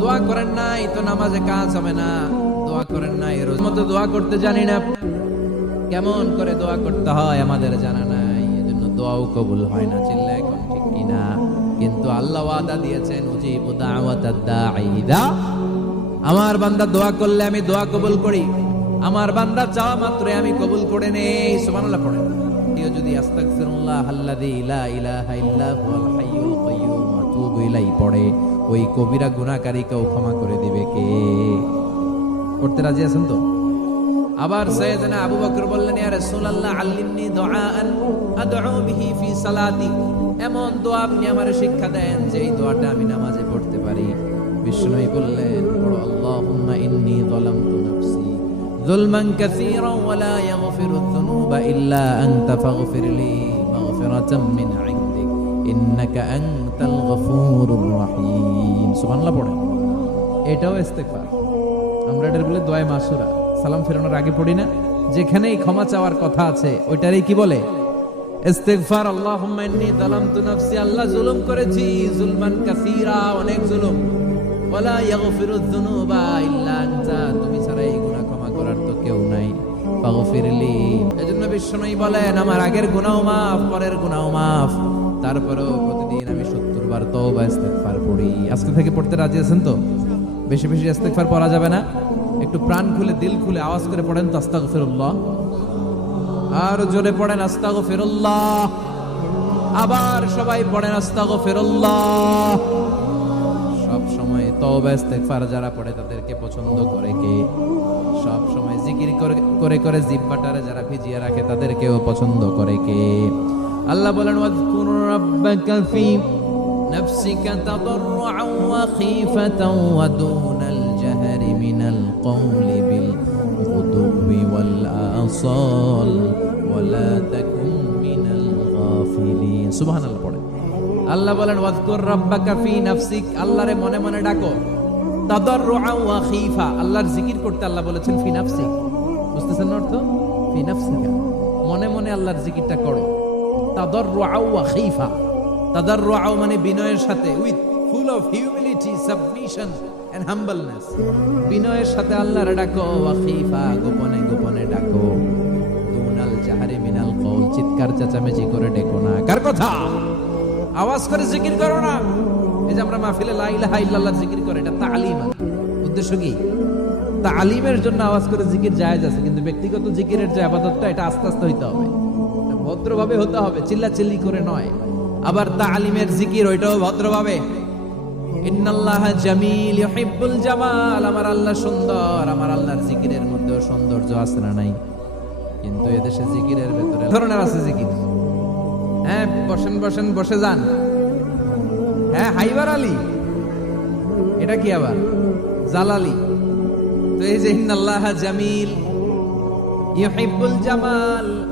দোয়া করেন নাই তো নামাজে কাজ হবে না। দোয়া করেন নাই, রোজ মতো দোয়া করতে জানি না। কেমন করে দোয়া করতে হয় আমাদের জানা নাই, এজন্য দোয়াও কবুল হয় না চিল্লা এখন ঠিক কিনা। কিন্তু আল্লাহ ওয়াদা দিয়েছেন, উজিব দাওয়াতাদ দাঈদা আমার বান্দা দোয়া করলে আমি দোয়া কবুল করি। আমার বান্দা চাওয়া মাত্রই আমি কবুল করে নেই, সুবহানাল্লাহ পড়েন। কেউ যদি আস্তাগফিরুল্লাহ আল্লাযী লা ইলাহা ইল্লা হুয়াল হাইয়ুল কাইয়্যুম, ওয়া তুবু ইলাইহি পড়ে ওই কবিরা গুনাহকারীকেও ক্ষমা করে দিবে কে? পড়তে রাজি আছেন তো? আবার সৈয়দনা আবু বকর বললেন, ইয়া রাসূলুল্লাহ, আল্লিমনি দুআআন আদউ বিহি ফি সালাতি। এমন দোয়া আপনি আমারে শিক্ষা দেন যে এই দোয়াটা আমি নামাজে পড়তে পারি। বিষ্ণুই বললেন, পড়ো, আল্লাহুম্মা ইন্নী যালামতু নাফসি। যুলমান লা ইয়াগফিরু যুনুবা ইল্লা আনতা ফাগফির লি মাগফিরাতাম মিন ইন্নাকা আনতাল পড়েন। এটাও আমরা এটার বলে মাসুরা। সালাম ফেরানোর আগে পড়ি না। যেখানেই ক্ষমা চাওয়ার কথা আছে, ওইটারই কি বলে? যালামতু নাফসি, আল্লাহ জুলুম করেছি, জুলমান কাসীরা, অনেক জুলুম। ওয়ালা যুনুবা ইল্লা আনতা, তুমি ছাড়া এই গুনাহ ক্ষমা করার তো কেউ নাই। ফাগফিরলি এজন্য বিশ্বনবী বলেন, আমার আগের গুনাহ মাফ, পরের গুনাহ মাফ। তারপরেও প্রতিদিন আমি 70 বার তওবা, ইস্তেগফার পড়ি। আজকে থেকে পড়তে রাজি আছেন তো? বেশি বেশি ইস্তেগফার পড়া যাবে না? একটু প্রাণ খুলে, দিল খুলে আওয়াজ করে পড়েন তো, আস্তাগফিরুল্লাহ। আর জোরে পড়েন, আস্তাগফিরুল্লাহ। আবার সবাই পড়েন, আস্তাগফিরুল্লাহ। সব সময় তওবা, ইস্তেগফার যারা পড়ে তাদেরকে পছন্দ করে কে? সব সময় জিকির করে করে করে জিব্বাটারে যারা ভিজিয়ে রাখে তাদেরকেও পছন্দ করে কে? আল্লাহ বলেন, ওয়াজকুর রাব্বাকা ফি নাফসিকা তাদাররুআ ওয়া খীফাতাও ওয়া দুনাল জাহরি মিনাল কওলি বিল গুদুবি ওয়াল আসাল ওয়া লা পড়ে। আল্লাহ বলেন, ওয়াজকুর রাব্বাকা ফি নাফসিক, আল্লাহরে মনে মনে ডাকো তাদাররুআ ওয়া আল্লাহর জিকির করতে আল্লাহ বলেছেন, ফি নাফসিক। বুঝতেছেন অর্থ? ফি নাফসিকা। মনে মনে আল্লাহর জিকিরটা করো। মানে বিনয়ের সাথে, with full of humility, submission and humbleness বিনয়ের সাথে আল্লাহর ডাকো গোপনে গোপনে ডাকো। দুনাল জাহারে মিনাল চিৎকার করে ডেকো না। কার কথা? আওয়াজ করে জিকির করো না। এই যে আমরা মাহফিলে লা ইলাহা ইল্লাল্লাহ জিকির করে, এটা তালিম। উদ্দেশ্য কি? তালিমের জন্য আওয়াজ করে জিকির জায়েজ আছে, কিন্তু ব্যক্তিগত জিকিরের যে আবাদতটা, এটা আস্তে আস্তে হইতে হবে। ভদ্রভাবে হতে হবে চিল্লা চিল্লি করে নয়। আবার তালিমের জিকির, ওইটাও ভদ্রভাবে। জামিল জিকির। হ্যাঁ বসেন বসেন, বসে যান। হ্যাঁ হাইবার এটা কি আবার? জালালি। তো এই যে ইন্নাল্লাহ জামিল জামাল।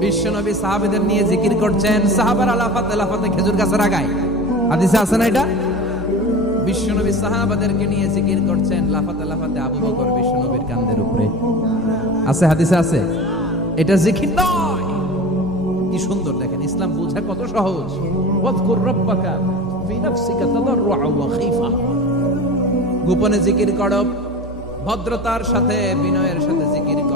বিশ্বনবী সাহাবেদের নিয়ে জিকির করছেন। সাহাবার খেজুর গাছের আগায়। আছে না এটা? বিশ্বনবী সাহাবাদেরকে নিয়ে জিকির করছেন, লাফাতে লাফাতে আবু বকর কান্দের উপরে। আছে, হাদিসে আছে? এটা জিকির নয়। কি সুন্দর দেখেন, ইসলাম বোঝা কত সহজ। ওয়াজকুর রাব্বাকা ফি নাফসিকা তাদাররুআ ওয়া খীফা। গোপনে জিকির করো, ভদ্রতার সাথে, বিনয়ের সাথে জিকির করো।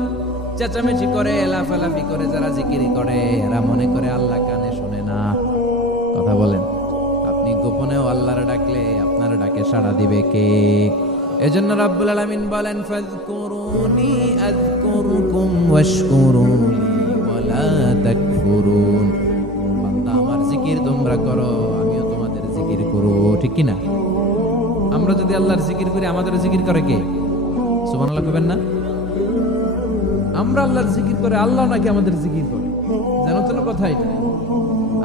চেঁচামেচি করে, লাফালাফি করে যারা জিকিরি করে, এরা মনে করে আল্লাহ কানে শুনে না। কথা বলেন, আপনি গোপনেও আল্লাহর ডাকলে আপনার ডাকে সাড়া দিবে কে? এজন্য রাব্বুল আলামিন বলেন, ফাযকুরুনি, আযকুরকুম ওয়াশকুরুলি ওয়ালা তাকফুরুন। বান্দা, আমার জিকির তোমরা করো, আমিও তোমাদের জিকির করব। ঠিক কি না আমরা যদি আল্লাহর জিকির করি আমাদের জিকির করে কে? সুবহানাল্লাহ কইবেন না? আমরা আল্লাহর জিকির করে, আল্লাহ নাকি আমাদের জিকির করে। জানো তো কথা এটা?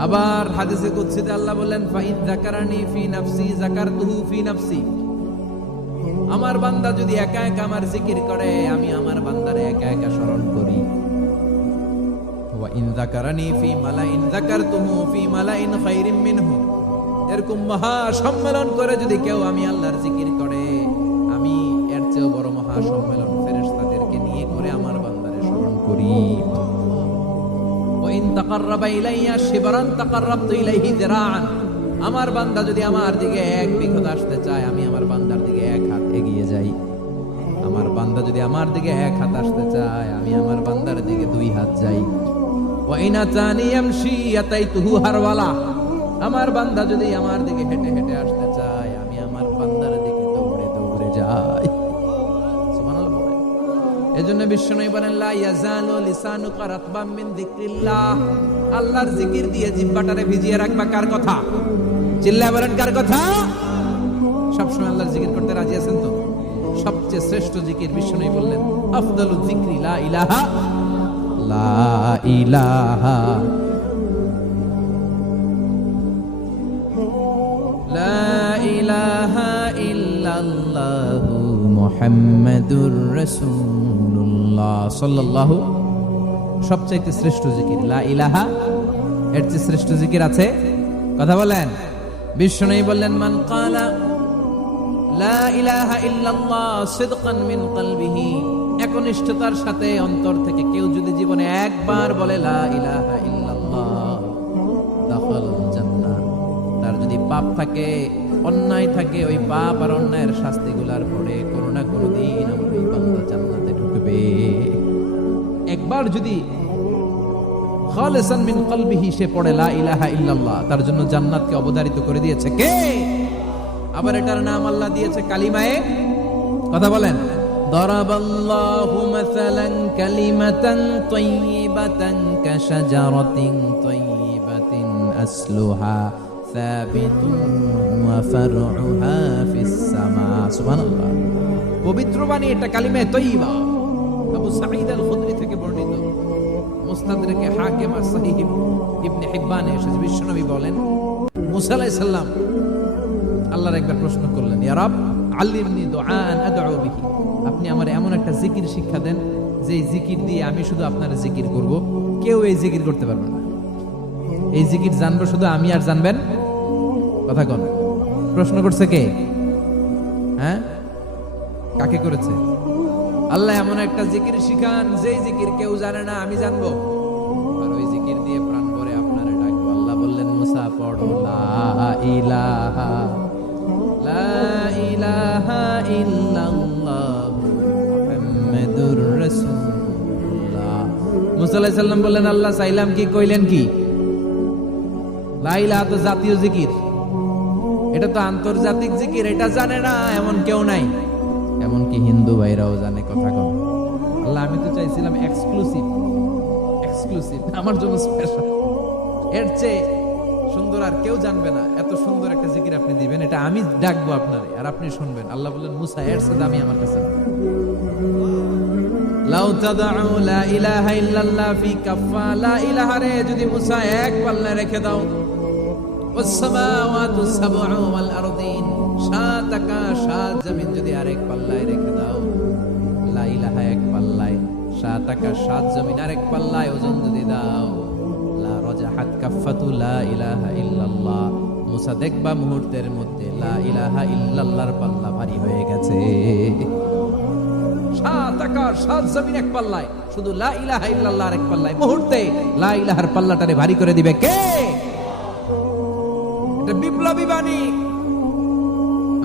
আবার হাদিসে কুদসিতে আল্লাহ বললেন ফাইদ যাকারানি ফি নাফসি, যাকারতুহু ফি নাফসি। আমার বান্দা যদি একা একা আমার জিকির করে, আমি আমার বান্দারে একা একা স্মরণ করি। ইন যাকারানি ফি মালাইন, যাকারতুহু ফি মালাইন খাইরিম মিনহু। এরকম মহা সম্মেলন করে যদি কেউ আমি আল্লাহর জিকির তাকাররাবা ইলাইয়া, শিবরান তাকাররাবতু ইলাইহি যিরাআন। আমার বান্দা যদি আমার দিকে এক বিঘত আসতে চায়, আমি আমার বান্দার দিকে এক হাত এগিয়ে যাই। আমার বান্দা যদি আমার দিকে এক হাত আসতে চায়, আমি আমার বান্দার দিকে দুই হাত যাই। ওয়াইনা তানি ইয়ামশি, ইয়াতাইতুহু হারওয়ালা। আমার বান্দা যদি আমার দিকে হেঁটে হেঁটে আসতে এজন্য বিশ্বনবী বলেন, লা ইয়াজালু লিসানুকা রাতবাম আল্লাহর জিকির দিয়ে জিহ্বাটারে ভিজিয়ে রাখবা কার কথা? চিল্লায় বলেন, কার কথা? সবসময় আল্লাহর জিকির করতে রাজি আছেন তো? সবচেয়ে শ্রেষ্ঠ জিকির বিশ্বনবী বললেন, আফদালু যিকরি, লা ইলাহা লা ইলাহা লা ইলাহা ইল্লাল্লাহু মুহাম্মাদুর রাসূল সবচেয়ে সাল্লাহ শ্রেষ্ঠ জিকির, লা ইলাহা, এর চেয়ে শ্রেষ্ঠ জিকির আছে, কথা বলেন। বিষ্ণু বললেন, মান কালা লা ইলাহা একনিষ্ঠতার সাথে অন্তর থেকে কেউ যদি জীবনে একবার বলে, লা ইলাহা তার যদি পাপ থাকে, অন্যায় থাকে, ওই পাপ আর অন্যায়ের শাস্তিগুলার পরে কোনো না কোনো দিন আমরা একবার যদি খালিসান মিন কলবিহি সে পড়ে লা ইলাহা ইল্লাল্লাহ তার জন্য জান্নাতকে অবধারিত করে দিয়েছে কে আবার এটার নাম আল্লাহ দিয়েছে কালিমায়ে কথা বলেন ضرب الله مثلا كلمة طيبة كشجرة طيبة أصلها ثابت وفرعها في السماء سبحان الله পবিত্র বাণী এটা কালিমে তৈবা আবু সাঈদ আল খুদরি থেকে বর্ণিত। হাকিম সাহিহ ইবনে এসেছে। বিশ্বনবী বলেন, মুসা আলাইহিস সালাম আল্লাহর একবার প্রশ্ন করলেন, ইয়া আল্লিমনি দুআন আদউ বিহি। আপনি আমার এমন একটা জিকির শিক্ষা দেন যে জিকির দিয়ে আমি শুধু আপনার জিকির করব। কেউ এই জিকির করতে পারবে না। এই জিকির জানব শুধু আমি আর জানবেন? কথা কন। প্রশ্ন করছে কে? হ্যাঁ? কাকে করেছে? আল্লাহ এমন একটা জিকির শিখান, যেই জিকির কেউ জানে না, আমি জানব। ওই জিকির দিয়ে প্রাণ আল্লাহ বললেন, মুসা ইলাহা, লা ইলাহা মুসা বললেন, আল্লাহ চাইলাম কি, কইলেন কি? লা তো জাতীয় জিকির। এটা তো আন্তর্জাতিক জিকির, এটা জানে না, এমন কেউ নাই। এমনকি হিন্দু ভাইরাও জানে কথা কম আল্লাহ, আমি তো চাইছিলাম এক্সক্লুসিভ এক্সক্লুসিভ আমার জন্য স্পেশাল এর চেয়ে সুন্দর আর কেউ জানবে না। এত সুন্দর একটা জিকির আপনি দিবেন, এটা আমি ডাকবো আপনারে, আর আপনি শুনবেন। আল্লাহ বললেন, মুসা, এর সাথে আমি আমার কাছে লাউ তাদাউ লা ইলাহা ইল্লাল্লাহ ফি কাফা লা ইলাহা রে, যদি মুসা এক পাল্লা রেখে দাও। ওয়াস সামাওয়াতু সাবউ ওয়াল আরদিন। সাত সাত জমিন যদি আরেক পাল্লায় রেখে দাও। লা ইলাহা এক পাল্লায়, সাত আকাশ সাত জমিন আরেক পাল্লায় ওজন যদি দাও। পাল্লা ভারী হয়ে ভারী করে দিবে কে? এটা বিপ্লবী বাণী।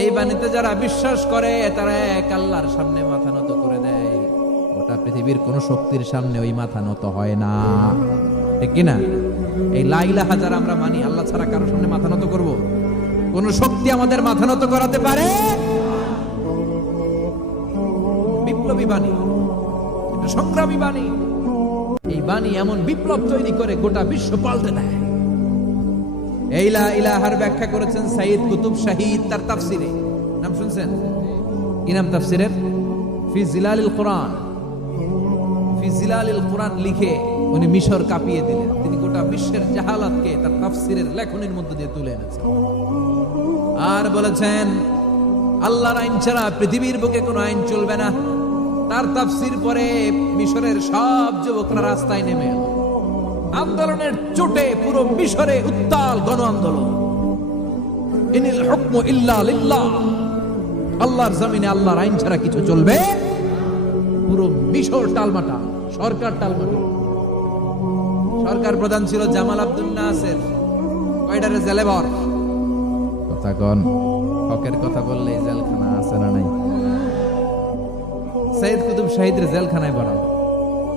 এই বাণীতে যারা বিশ্বাস করে, তারা এক আল্লাহর সামনে মাথা নত করে দেয়। গোটা পৃথিবীর কোন শক্তির সামনে ওই মাথা নত হয় না। ঠিক কিনা? এই লাইলাহা যারা আমরা মানি, আল্লাহ ছাড়া কারোর সামনে মাথা নত করব? কোন শক্তি আমাদের মাথা নত করাতে পারে? বিপ্লবী বাণী সংগ্রামী বাণী। এই বাণী এমন বিপ্লব তৈরি করে, গোটা বিশ্ব পাল্টে দেয়। এই ইলাহার ব্যাখ্যা করেছেন সাইদ কুতুব শাহিদ তার তাফসিরে। নাম শুনছেন? তাফসিরের? ফি জিলালিল কোরআন। ফি জিলালিল কোরআন লিখে উনি মিশর কাঁপিয়ে দিলেন। তিনি গোটা বিশ্বের জাহালাতকে তার তাফসিরের লেখনের মধ্যে দিয়ে তুলে এনেছেন। আর বলেছেন, আল্লাহর আইন ছাড়া পৃথিবীর বুকে কোনো আইন চলবে না। তার তাফসির পরে মিশরের সব যুবকরা রাস্তায় নেমে এলো। আন্দোলনের চোটে পুরো মিশরে উত্তাল গণ আন্দোলন ইনিল হুকমু ইল্লা লিল্লাহ। আল্লাহর জমিনে আল্লাহর আইন ছাড়া কিছু চলবে? পুরো মিশর টালমাটা সরকার টালমাটা। সরকার প্রধান ছিল জামাল আব্দুল নাসের। কয়টারে জেলেবর কথা কন হকের কথা বললে জেলখানা আছে না নাই? সৈয়দ কুতুব শাহিদের জেলখানায় ভরা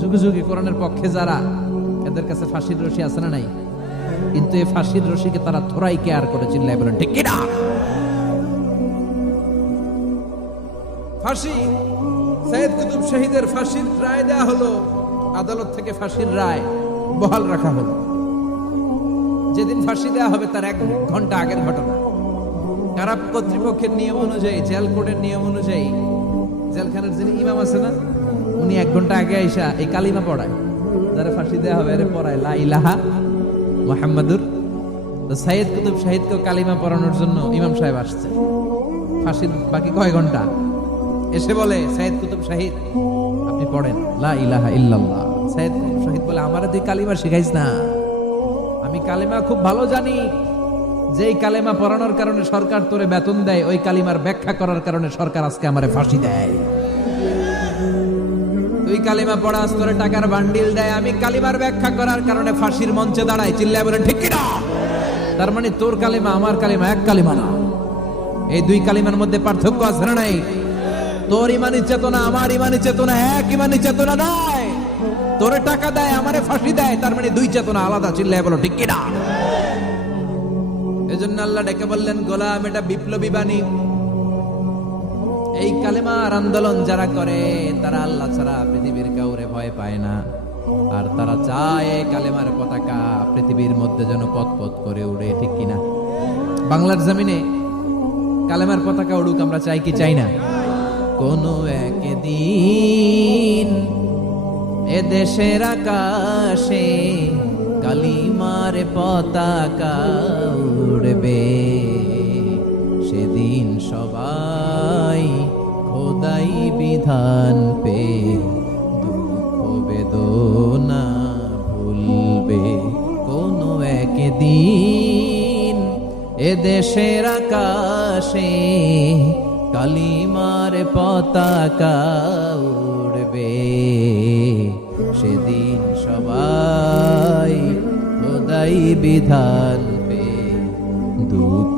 যুগে যুগে কোরআনের পক্ষে যারা, এদের কাছে ফাঁসির রশি আছে না নাই? কিন্তু এই ফাঁসির রশিকে তারা থোড়াই কেয়ার করে চিল্লাই বলেন, ঠিক কিনা? ফাঁসি সৈয়দ কুতুব শহীদের ফাঁসির রায় দেয়া হলো, আদালত থেকে ফাঁসির রায় বহাল রাখা হলো। যেদিন ফাঁসি দেওয়া হবে তার এক ঘণ্টা আগের ঘটনা। কারা কর্তৃপক্ষের নিয়ম অনুযায়ী, জেল কোর্টের নিয়ম অনুযায়ী, জেলখানার যিনি ইমাম আছে না উনি এক ঘণ্টা আগে আইসা এই কালিমা পড়ায়। যারা ফাঁসি দেওয়া হবে, আরে পড়ায়, লা ইলাহা মোহাম্মদুর তো সাইয়েদ কুতুব শাহিদকে কালিমা পড়ানোর জন্য ইমাম সাহেব আসছে। ফাঁসির বাকি কয় ঘণ্টা? এসে বলে সাইয়েদ কুতুব শাহিদ, আপনি পড়েন, লা ইলাহা ইল্লাল্লাহ। সাইয়েদ কুতুব শাহিদ বলে, আমারে তুই কালিমা শিখাইস না। আমি কালিমা খুব ভালো জানি। যেই কালেমা পড়ানোর কারণে সরকার তোরে বেতন দেয়, ওই কালিমার ব্যাখ্যা করার কারণে সরকার আজকে আমারে ফাঁসি দেয়। তুই কালিমা পড়াস তোরে টাকার বান্ডিল দেয়, আমি কালিমার ব্যাখ্যা করার কারণে ফাঁসির মঞ্চে দাঁড়াই চিল্লায় বলেন, ঠিক তার মানে তোর কালিমা, আমার কালিমা, এক কালিমা না। এই দুই কালিমার মধ্যে পার্থক্য আছে না নাই? তোর ইমানি চেতনা, আমার ইমানি চেতনা, এক ইমানি চেতনা নয় তোর টাকা দেয়, আমারে ফাঁসি দেয়, তার মানে দুই চেতনা আলাদা। চিল্লায় বলো ঠিক কিনা? এজন্য আল্লাহ ডেকে বললেন, গোলাম, এটা বিপ্লবী বাণী। এই কালেমার আন্দোলন যারা করে, তারা আল্লাহ ছাড়া পৃথিবীর কাউরে ভয় পায় না। আর তারা চায় কালেমার পতাকা পৃথিবীর মধ্যে যেন পথ পথ করে উড়ে, ঠিক কিনা? বাংলার জমিনে কালেমার পতাকা উড়ুক আমরা চাই কি চাই না? কোনো একদিন এ দেশের আকাশে কালিমার পতাকা উড়বে। সেদিন সবাই খোদাই বিধান পে দুঃখ বেদনা ভুলবে। কোনো একদিন এ দেশের আকাশে কালিমার পতাকা উড়বে। সেদিন সবাই খোদাই বিধান পে দুঃখ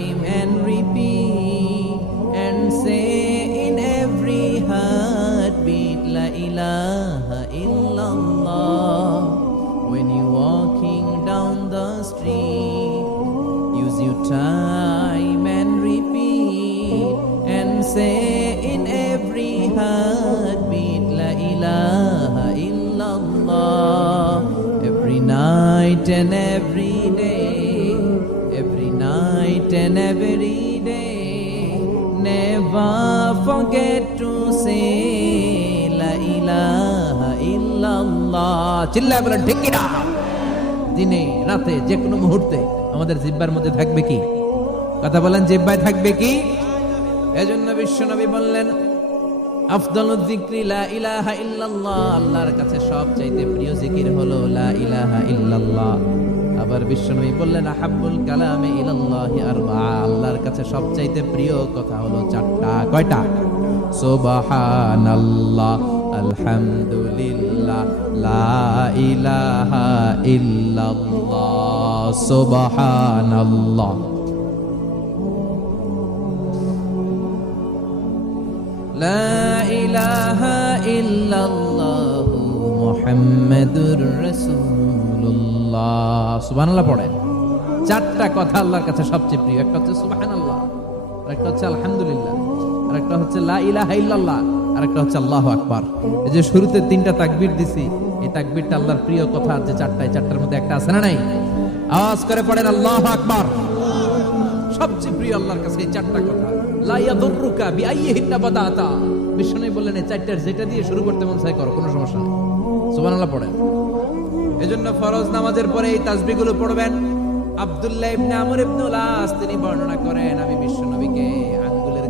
চিল্লায় বলেন ঠিক কিনা দিনে, রাতে যে কোনো মুহূর্তে আমাদের জিব্বার মধ্যে থাকবে কি? কথা বলেন, জিব্বায় থাকবে কি? এজন্য বিশ্বনবী বললেন আল্লাহর কাছে সবচাইতে প্রিয় জিকির হলো, লা ইলাহা ইল্লাল্লাহ। আবার বললেন আল্লাহর কাছে সবচাইতে প্রিয় কথা হলো চারটা, কয়টা? সুবহানাল্লাহ। আলহামদুলিল্লাহ, লা ইলাহা ইল্লাল্লাহ, সুবহানাল্লাহ। লা ইলাহা ইল্লাল্লাহ, মুহাম্মাদুর রাসূলুল্লাহ। সুবহানাল্লাহ পড়েন। চারটা কথা আল্লাহর কাছে সবচেয়ে প্রিয়। একটা হচ্ছে সুবহানাল্লাহ একটা হচ্ছে আলহামদুলিল্লাহ আর একটা হচ্ছে লা ইলাহা ইল্লাল্লাহ। আর একটা হচ্ছে আল্লাহু আকবার। এই যে শুরুতে তিনটা তাকবীর দিছি, এই তাকবীরটা আল্লাহর প্রিয় কথা যে চারটা এই চারটার মধ্যে একটা আছে না নাই? আওয়াজ করে পড়েন, আল্লাহু আকবার। সবচেয়ে প্রিয় আল্লাহর কাছে এই চারটা কথা। লা ইয়াদুররুকা বিআইয়িহিন্না বাদাতা। বিষ্ণু বললেন, এই চারটার যেটা দিয়ে শুরু করতে মন চাই করো, কোনো সমস্যা নেই। সুবহানাল্লাহ পড়েন। ফরজ নামাজের পরে এই তাসবিহগুলো পড়বেন। আব্দুল্লাহ ইবনে আমর ইবনে তিনি বর্ণনা করেন, আমি বিশ্বনবীকে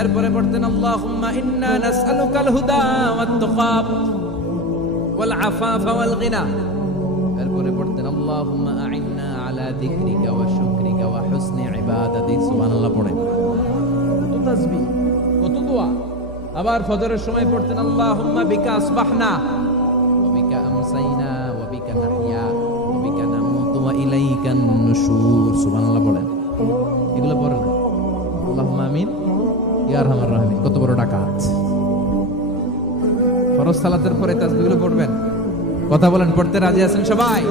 এরপরে পড়তেন, আল্লাহুম্মা ইন্না নাসআলুকাল হুদা ওয়াত তুকা ওয়াল আফাফা ওয়াল এরপরে পড়তেন, আল্লাহুম্মা আইন্না আলা যিকরিকা ওয়া শুকরিকা পড়েন। কত তাসবিহ দোয়া। আবার ফজরের সময় পড়তেন, আল্লাহুম্মা বিকা আসবাহনা ওয়া বিকা আমসাইনা ওয়া বিকা নাহইয়া ওয়া বিকা নামুতু ওয়া এগুলো পড়েন। আল্লাহুম্মা কত বড় ডাকাত। ফরজ সালাতের পরে তাজবিগুলো পড়বেন। কথা বলেন পড়তে রাজি আছেন সবাই?